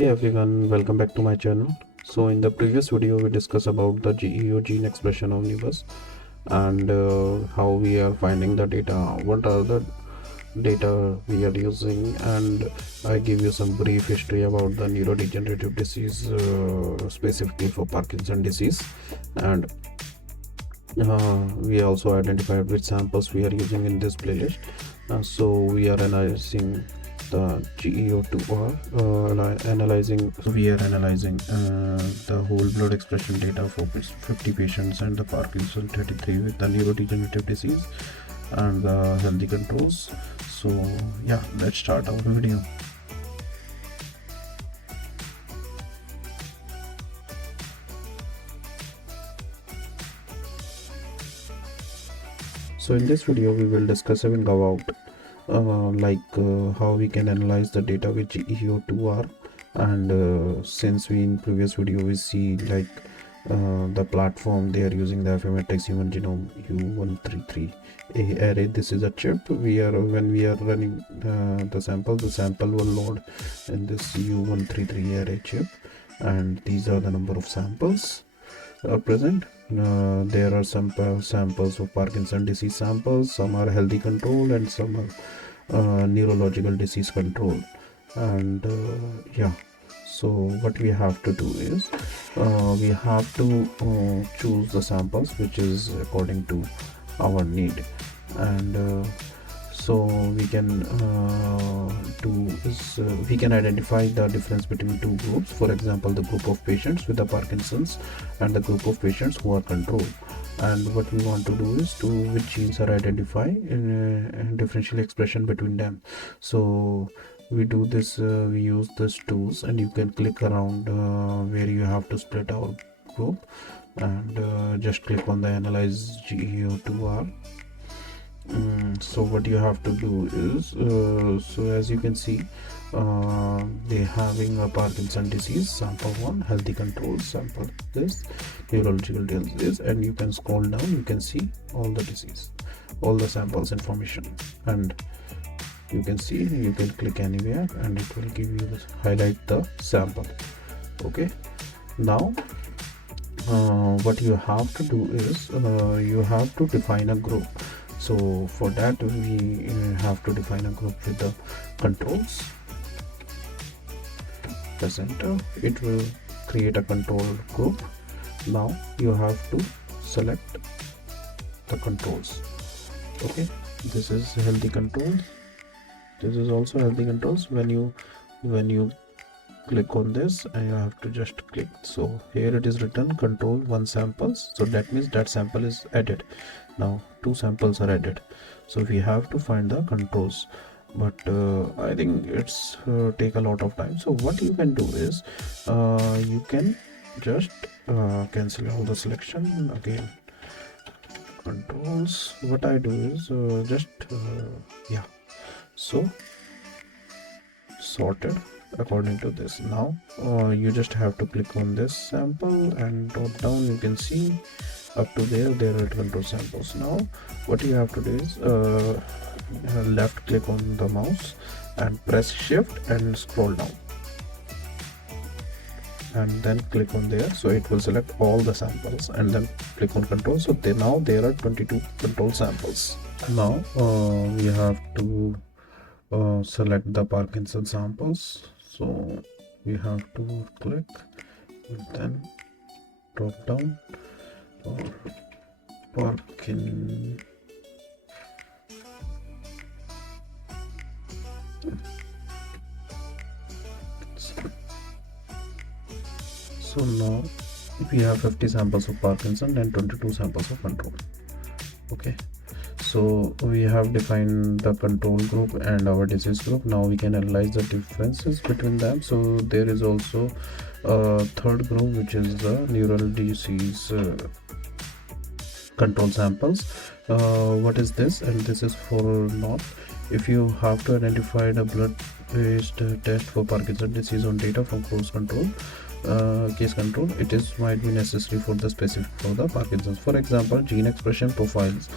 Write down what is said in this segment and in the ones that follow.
Hey everyone, welcome back to my channel. So in the previous video we discussed about the GEO Gene Expression Omnibus and how we are finding the data, what are the data we are using, and I give you some brief history about the neurodegenerative disease, specifically for Parkinson disease, and we also identified which samples we are using in this playlist. So we are analyzing the GEO2R, we are analyzing the whole blood expression data for 50 patients and the Parkinson 33 with the neurodegenerative disease and the healthy controls. So yeah, let's start our video. So in this video we will discuss about how we can analyze the data with GEO2R, and since we in previous video we see the platform they are using the Affymetrix human genome U133 array. This is a chip when we are running the sample will load in this U133 array chip, and these are the number of samples present. There are some samples of Parkinson disease samples, some are healthy control and some are neurological disease control. And yeah, so what we have to do is we have to choose the samples which is according to our need, and so we can we can identify the difference between two groups. For example, the group of patients with the Parkinson's and the group of patients who are controlled. And what we want to do is to which genes are identified in differential expression between them. So we do this, we use these tools, and you can click around where you have to split our group, and just click on the analyze GEO2R. So what you have to do is so as you can see, they having a Parkinson disease sample 1, healthy control sample this, neurological disease, and you can scroll down, you can see all the disease, all the samples information, and you can see, you can click anywhere and it will give you highlight the sample. Okay, now what you have to do is you have to define a group. So for that we have to define a group with the controls. Press enter, it will create a control group. Now you have to select the controls. Okay, this is healthy controls, this is also healthy controls. When you click on this, and you have to just click, so here it is written control 1 samples, so that means that sample is added. Now 2 samples are added, so we have to find the controls, but I think it's take a lot of time. So what you can do is you can just cancel all the selection again, controls. What I do is just yeah, so sorted according to this. Now you just have to click on this sample and drop down, you can see up to there are control samples. Now what you have to do is left click on the mouse and press shift and scroll down, and then click on there, so it will select all the samples, and then click on control. So now there are 22 control samples. Now we have to select the Parkinson samples, so we have to click and then drop down for Parkinson. So now we have 50 samples of Parkinson and 22 samples of control. Okay, so we have defined the control group and our disease group. Now we can analyze the differences between them. So there is also a third group which is the neural disease control samples. What is this? And this is for not, if you have to identify the blood based test for Parkinson disease on data from close control case control, it is might be necessary for the specific for the Parkinson's. For example, gene expression profiles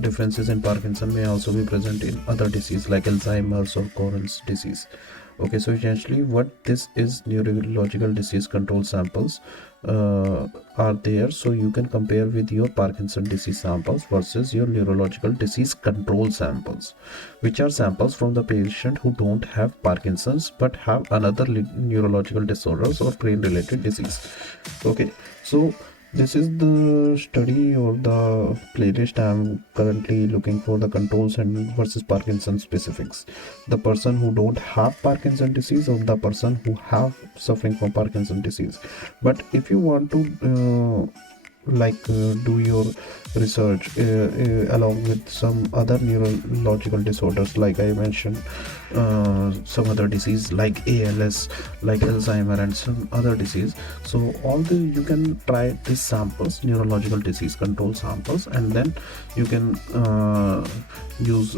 differences in Parkinson may also be present in other disease like Alzheimer's or Cohen's disease. Okay, so essentially what this is, neurological disease control samples are there, so you can compare with your Parkinson disease samples versus your neurological disease control samples, which are samples from the patient who don't have Parkinson's but have another neurological disorders or brain related disease. Okay, so this is the study or the playlist I'm currently looking for, the controls and versus Parkinson specifics. The person who don't have Parkinson disease or the person who have suffering from Parkinson disease. But if you want to do your research along with some other neurological disorders, like I mentioned, some other disease like ALS, like Alzheimer, and some other disease. So all the you can try these samples, neurological disease control samples, and then you can use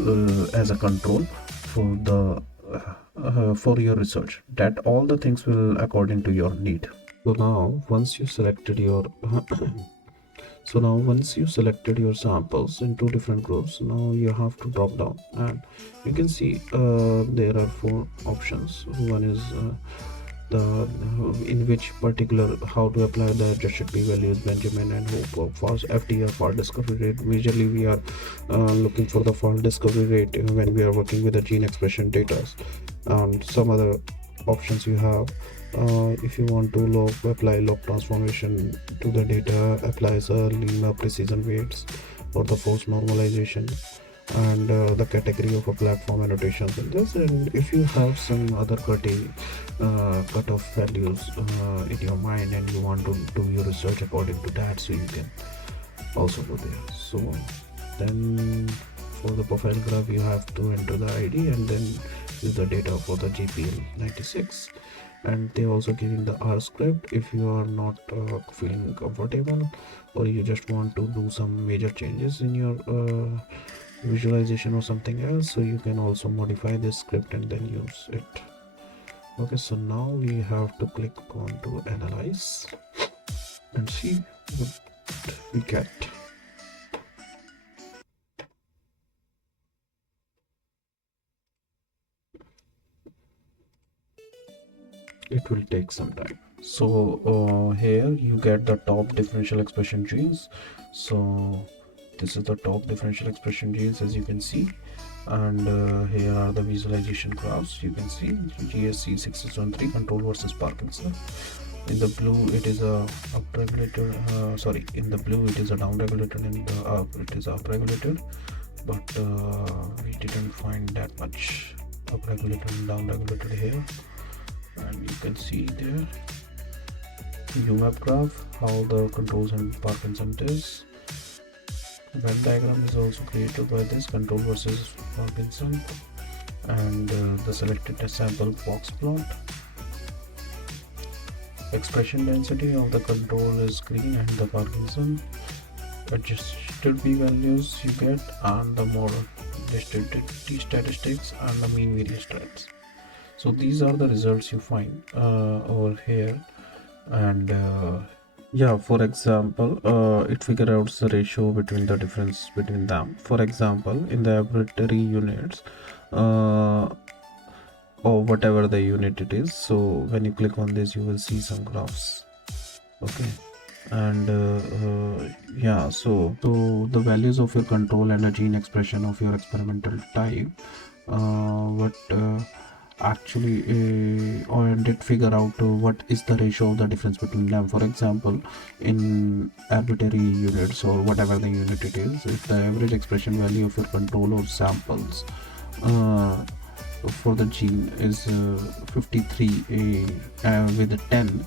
as a control for the for your research. That all the things will according to your need. So now once you selected your samples in two different groups, now you have to drop down and you can see there are four options. One is the in which particular how to apply the adjusted p-values, Benjamin and Hope, for FDR, fault discovery rate. Majorly we are looking for the fault discovery rate when we are working with the gene expression data, and some other options you have. If you want to apply log transformation to the data, applies a linear precision weights or the force normalization, and the category of a platform annotations in this. And if you have some other cutoff values in your mind and you want to do your research according to that, so you can also go there. So then for the profile graph you have to enter the ID and then use the data for the GPL 96, and they also giving the R script if you are not feeling comfortable or you just want to do some major changes in your visualization or something else, so you can also modify this script and then use it. Okay, so now we have to click on to analyze and see what we get. It will take some time. So here you get the top differential expression genes. So this is the top differential expression genes, as you can see, and here are the visualization graphs. You can see GSC 6613 control versus Parkinson. In the blue it is a upregulated, in the blue it is a downregulated, and it is upregulated, but we didn't find that much upregulated and downregulated here. And you can see there UMAP graph, how the controls in Parkinson is. Venn diagram is also created by this control versus Parkinson, and the selected test sample box plot. Expression density of the control is green and the Parkinson. Adjusted p-values you get, and the model distributed t-statistics and the mean variance trends. So these are the results you find over here, and yeah, for example, it figures out the ratio between the difference between them. For example, in the laboratory units, or whatever the unit it is, so when you click on this you will see some graphs. Okay, and yeah, so the values of your control and the gene expression of your experimental type, actually and it figure out what is the ratio of the difference between them. For example, in arbitrary units or whatever the unit it is, if the average expression value of your control or samples for the gene is 53 with a 10,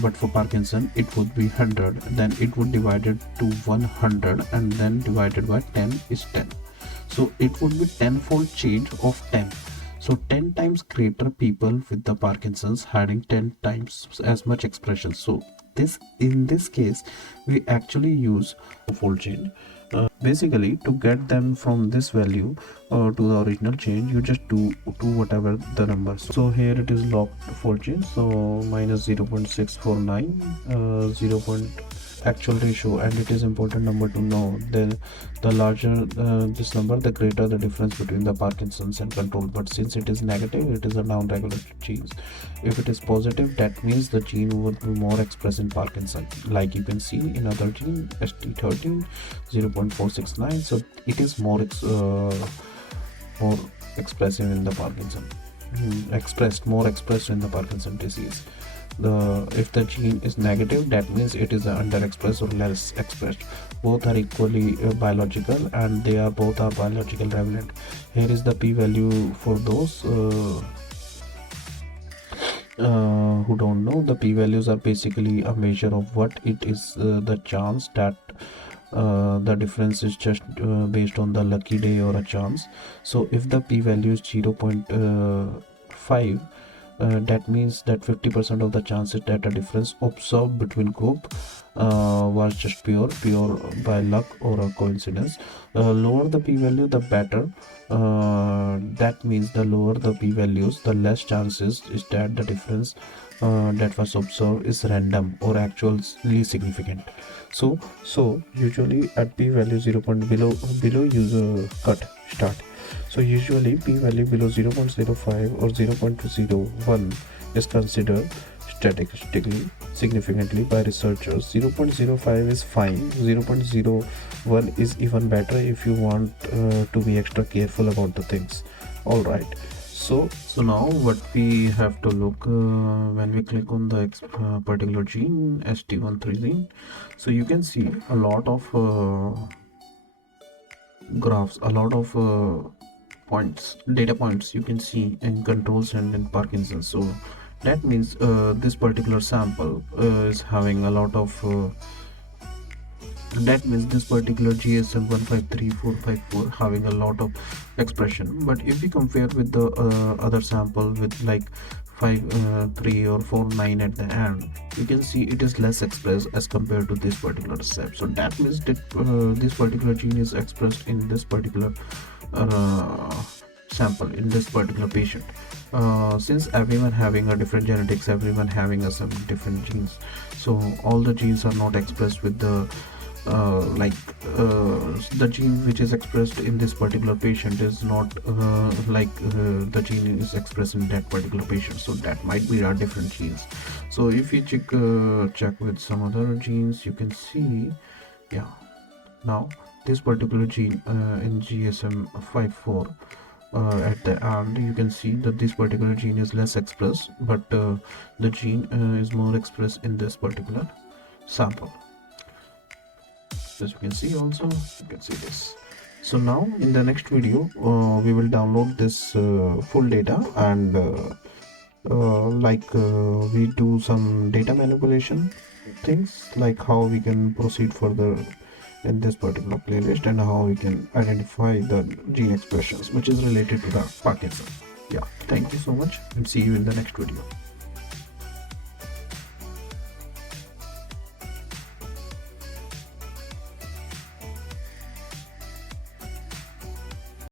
but for Parkinson it would be 100, then it would divide it to 100 and then divided by 10 is 10. So it would be 10-fold change of 10. So 10 times greater people with the Parkinson's having 10 times as much expression. So in this case we actually use a fold change. Basically, to get them from this value to the original change, you just do whatever the number. So here it is log fold change, so minus 0.649, actual ratio, and it is important number to know. The larger this number, the greater the difference between the Parkinson's and control. But since it is negative, it is a down-regulated gene. If it is positive, that means the gene would be more expressed in Parkinson, like you can see in other gene ST13 0.469. So it is more expressive in the Parkinson, more expressed in the Parkinson disease. If the gene is negative, that means it is underexpressed or less expressed. Both are equally biological, and they are both are biological relevant. Here is the p-value for those who don't know. The p-values are basically a measure of what it is the chance that the difference is just based on the lucky day or a chance. So if the p-value is 0.5, that means that 50% of the chances that a difference observed between group was just pure by luck or a coincidence. Lower the p-value, the better. That means the lower the p-values, the less chances is that the difference that was observed is random or actually significant. So usually at p-value 0. below use cut start. So usually p-value below 0.05 or 0.01 is considered statistically significantly by researchers. 0.05 is fine. 0.01 is even better if you want to be extra careful about the things. All right. So now what we have to look when we click on the particular gene ST13, so you can see a lot of graphs, a lot of data points you can see in controls and in Parkinson's. So that means this particular sample is having a lot of that means this particular GSM 153454 having a lot of expression. But if we compare with the other sample with like 3 or 4 9 at the end, you can see it is less expressed as compared to this particular step. So that means that this particular gene is expressed in this particular sample, in this particular patient. Since everyone having a different genetics, everyone having some different genes, so all the genes are not expressed with the the gene which is expressed in this particular patient is not the gene is expressed in that particular patient. So that might be our different genes. So if you check with some other genes, you can see, yeah, now this particular gene in GSM54 at the end, you can see that this particular gene is less expressed, but the gene is more expressed in this particular sample. As you can see, also you can see this. So now in the next video we will download this full data, and we do some data manipulation things, like how we can proceed further in this particular playlist, and how we can identify the gene expressions which is related to the Parkinson. Yeah, thank you so much, and see you in the next video.